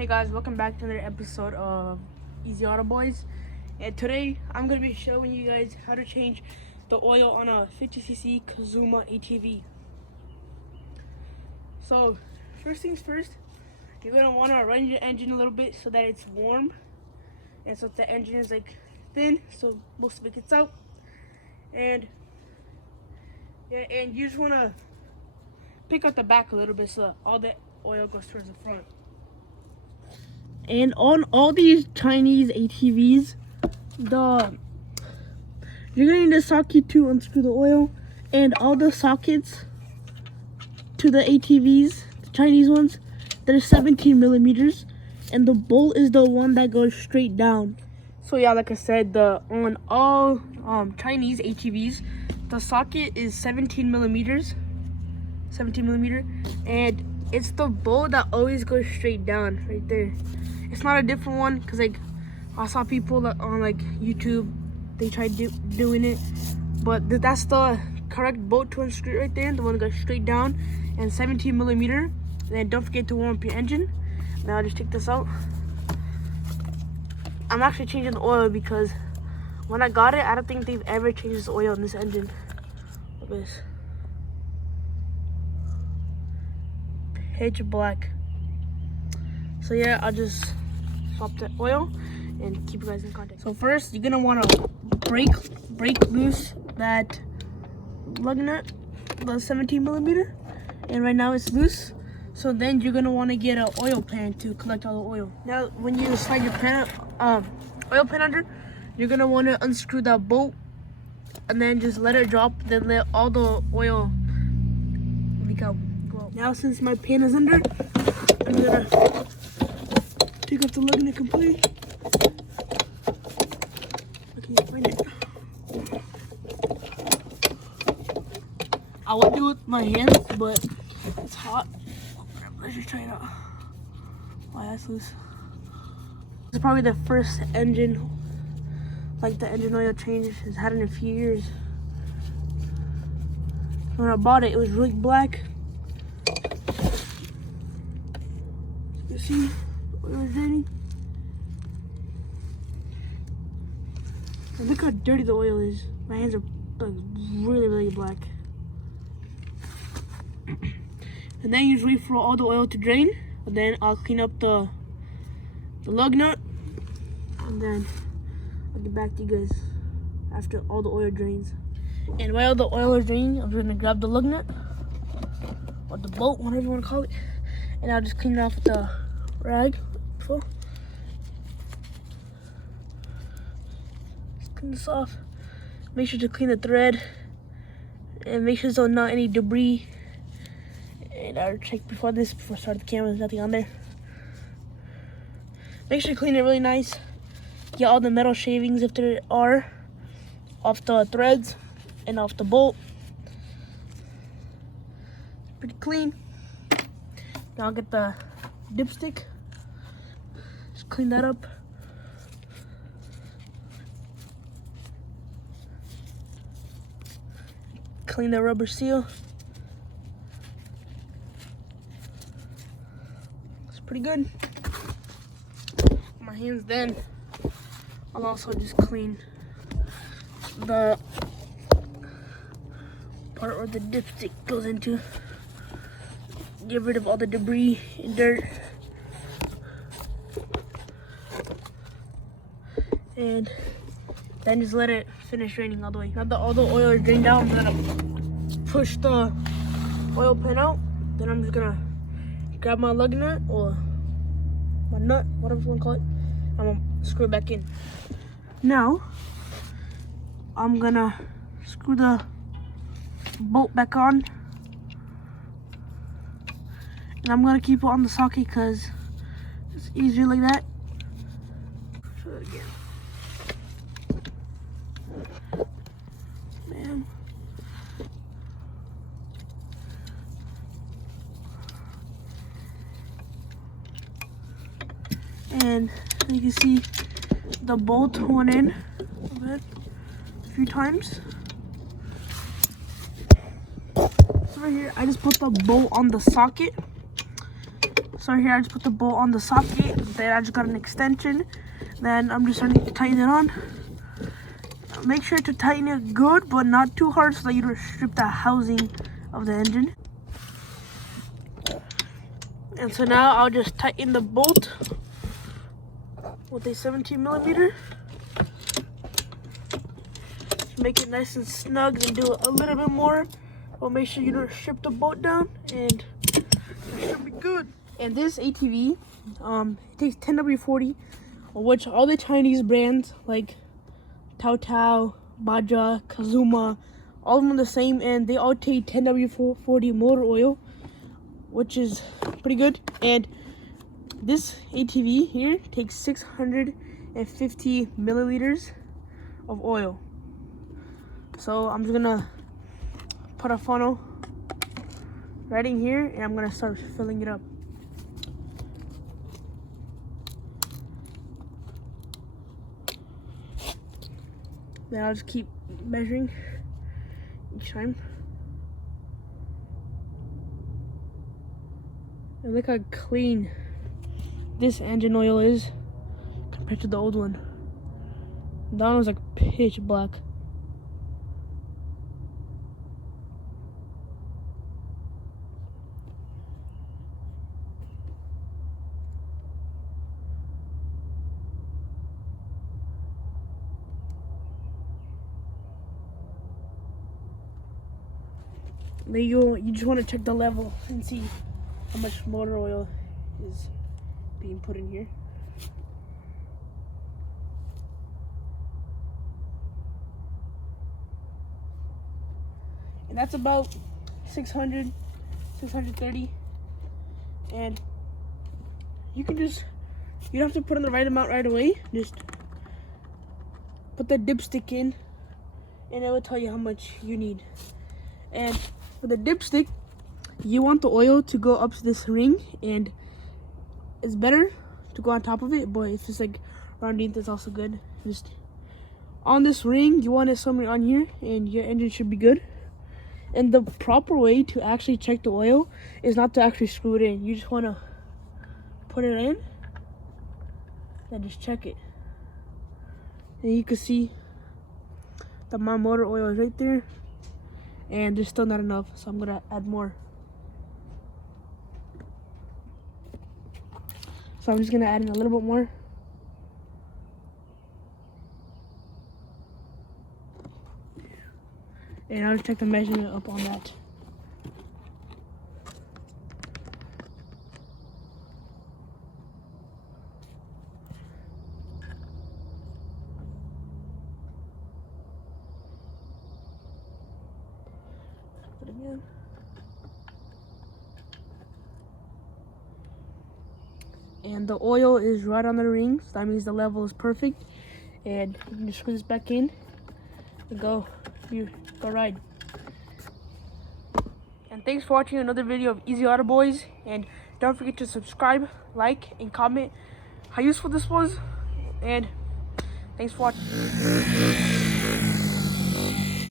Hey guys, welcome back to another episode of EZauto-Boyz. And today I'm going to be showing you guys how to change the oil on a 50cc KAZUMA ATV. So first things first, you're going to want to run your engine a little bit so that it's warm. And so the engine is like thin, so most of it gets out. And you just want to pick up the back a little bit so that all the oil goes towards the front. And on all these Chinese ATVs, you're gonna need a socket to unscrew the oil, and all the sockets to the ATVs, the Chinese ones, they're 17 millimeters, and the bolt is the one that goes straight down. So yeah, like I said, on all Chinese ATVs, the socket is 17 millimeter, and it's the bolt that always goes straight down right there. It's not a different one, because like I saw people on like YouTube, they tried doing it, but that's the correct bolt to unscrew right there, the one that goes straight down, and 17 millimeter. And then don't forget to warm up your engine. Now I'll just take this out. I'm actually changing the oil because when I got it, I don't think they've ever changed this oil in this engine. Look at this. Pitch black. So yeah, I'll just swap the oil and keep you guys in contact. So first, you're gonna want to break loose that lug nut, the 17 millimeter, and right now it's loose. So then you're gonna want to get an oil pan to collect all the oil. Now, when you slide your oil pan under, you're gonna want to unscrew that bolt and then just let it drop. Then let all the oil leak out. Well, now since my pan is under, I'm gonna take off the lug nut completely. I can't find it. I would do it with my hands, but it's hot. Let's just try it out. Wow, that's loose. This is probably the first engine, like the engine oil change has had in a few years. When I bought it, it was really black. You see, the oil is draining. And look how dirty the oil is. My hands are like really black. And then you just wait for all the oil to drain, and then I'll clean up the lug nut, and then I'll get back to you guys after all the oil drains. And while the oil is draining, I'm just gonna grab the lug nut, or the bolt, whatever you wanna call it, and I'll just clean it off with the rag. Just clean this off. Make sure to clean the thread, and make sure there's not any debris. And I checked before I started the camera, there's nothing on there. Make sure to clean it really nice. Get all the metal shavings, if there are, off the threads and off the bolt. Pretty clean. Now I'll get the dipstick. Just clean that up. Clean the rubber seal. Pretty good. My hands, then I'll also just clean the part where the dipstick goes into. Get rid of all the debris and dirt. And then just let it finish draining all the way. Now that all the oil is drained out, I'm gonna push the oil pan out. Then I'm just gonna grab my lug nut, or my nut, whatever you want to call it. I'm gonna screw it back in. Now, I'm gonna screw the bolt back on. And I'm gonna keep it on the socket because it's easier like that. Show that again. Man. And you can see the bolt went in a few times. So right here, I just put the bolt on the socket So here I just put the bolt on the socket. Then I just got an extension. Then I'm just starting to tighten it on. Make sure to tighten it good, but not too hard so that you don't strip the housing of the engine. And so now I'll just tighten the bolt with a 17mm. Make it nice and snug and do a little bit more. But make sure you don't strip the bolt down, and it should be good. And this ATV, it takes 10W40, which all the Chinese brands like Tao, Baja, KAZUMA, all of them are the same, and they all take 10W40 motor oil, which is pretty good. And this ATV here takes 650 milliliters of oil. So I'm just gonna put a funnel right in here, and I'm gonna start filling it up. Then I'll just keep measuring each time. And look how clean this engine oil is compared to the old one. That one was like pitch black. Then you just want to check the level and see how much motor oil is being put in here. And that's about 600, 630. And you can just, you don't have to put in the right amount right away. Just put the dipstick in and it will tell you how much you need. And for the dipstick, you want the oil to go up to this ring, and it's better to go on top of it, but if it's like underneath, it's also good. Just on this ring, you want it somewhere on here, and your engine should be good. And the proper way to actually check the oil is not to actually screw it in. You just want to put it in and just check it. And you can see that my motor oil is right there, and there's still not enough, so I'm gonna add more. So I'm just gonna add in a little bit more. And I'll check the measurement up on that. Put it again. And the oil is right on the ring, so that means the level is perfect. And you can just screw this back in and go ride. And thanks for watching another video of EZauto-Boyz, and don't forget to subscribe, like, and comment how useful this was. And thanks for watching.